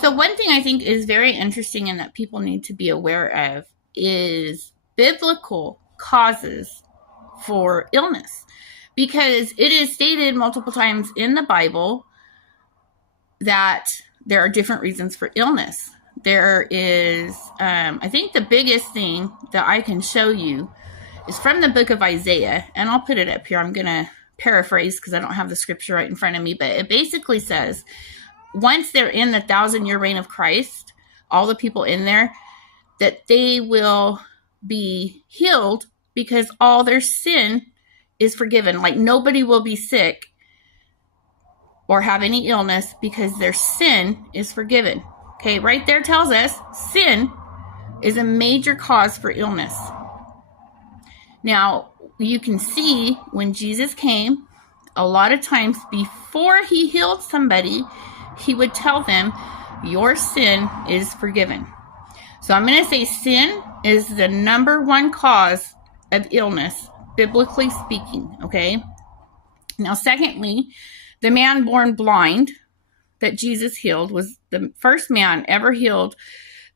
So one thing I think is very interesting and that people need to be aware of is biblical causes for illness, because it is stated multiple times in the Bible that there are different reasons for illness. There is, I think the biggest thing that I can show you is from the book of Isaiah, and I'll put it up here. I'm going to paraphrase because I don't have the scripture right in front of me, but it basically says, once they're in the 1,000-year reign of Christ, all the people in there, that they will be healed because all their sin is forgiven. Like nobody will be sick or have any illness because their sin is forgiven. Okay, right there tells us sin is a major cause for illness. Now, you can see when Jesus came, a lot of times before he healed somebody, he would tell them, your sin is forgiven. So I'm going to say sin is the number one cause of illness, biblically speaking, okay? Now, secondly, the man born blind that Jesus healed was the first man ever healed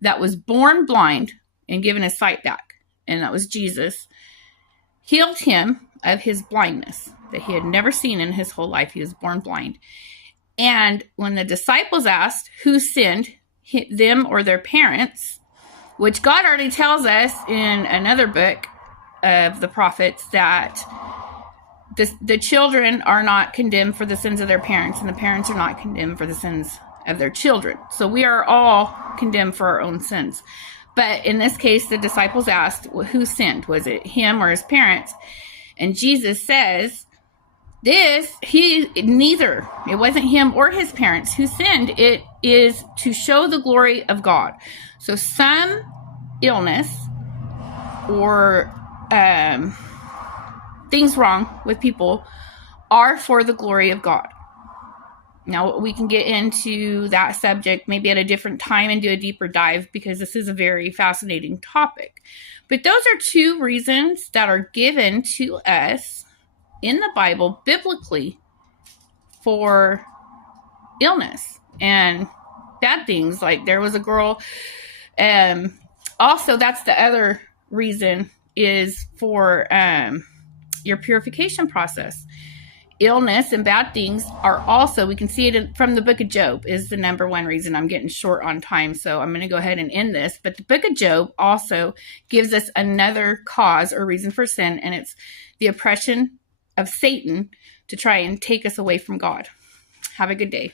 that was born blind and given his sight back, and that was Jesus. Healed him of his blindness that he had never seen in his whole life. He was born blind. And when the disciples asked who sinned, them or their parents, which God already tells us in another book of the prophets that the children are not condemned for the sins of their parents, and the parents are not condemned for the sins of their children. So we are all condemned for our own sins. But in this case, the disciples asked, well, who sinned? Was it him or his parents? And Jesus says, neither. It wasn't him or his parents who sinned. It is to show the glory of God. So some illness or things wrong with people are for the glory of God. Now, we can get into that subject maybe at a different time and do a deeper dive because this is a very fascinating topic. But those are two reasons that are given to us in the Bible, biblically, for illness and bad things. Like there was a girl, also that's the other reason is for your purification process. Illness and bad things are also, we can see it from the book of Job is the number one reason. I'm getting short on time, so I'm going to go ahead and end this. But the book of Job also gives us another cause or reason for sin, and it's the oppression of Satan to try and take us away from God. Have a good day.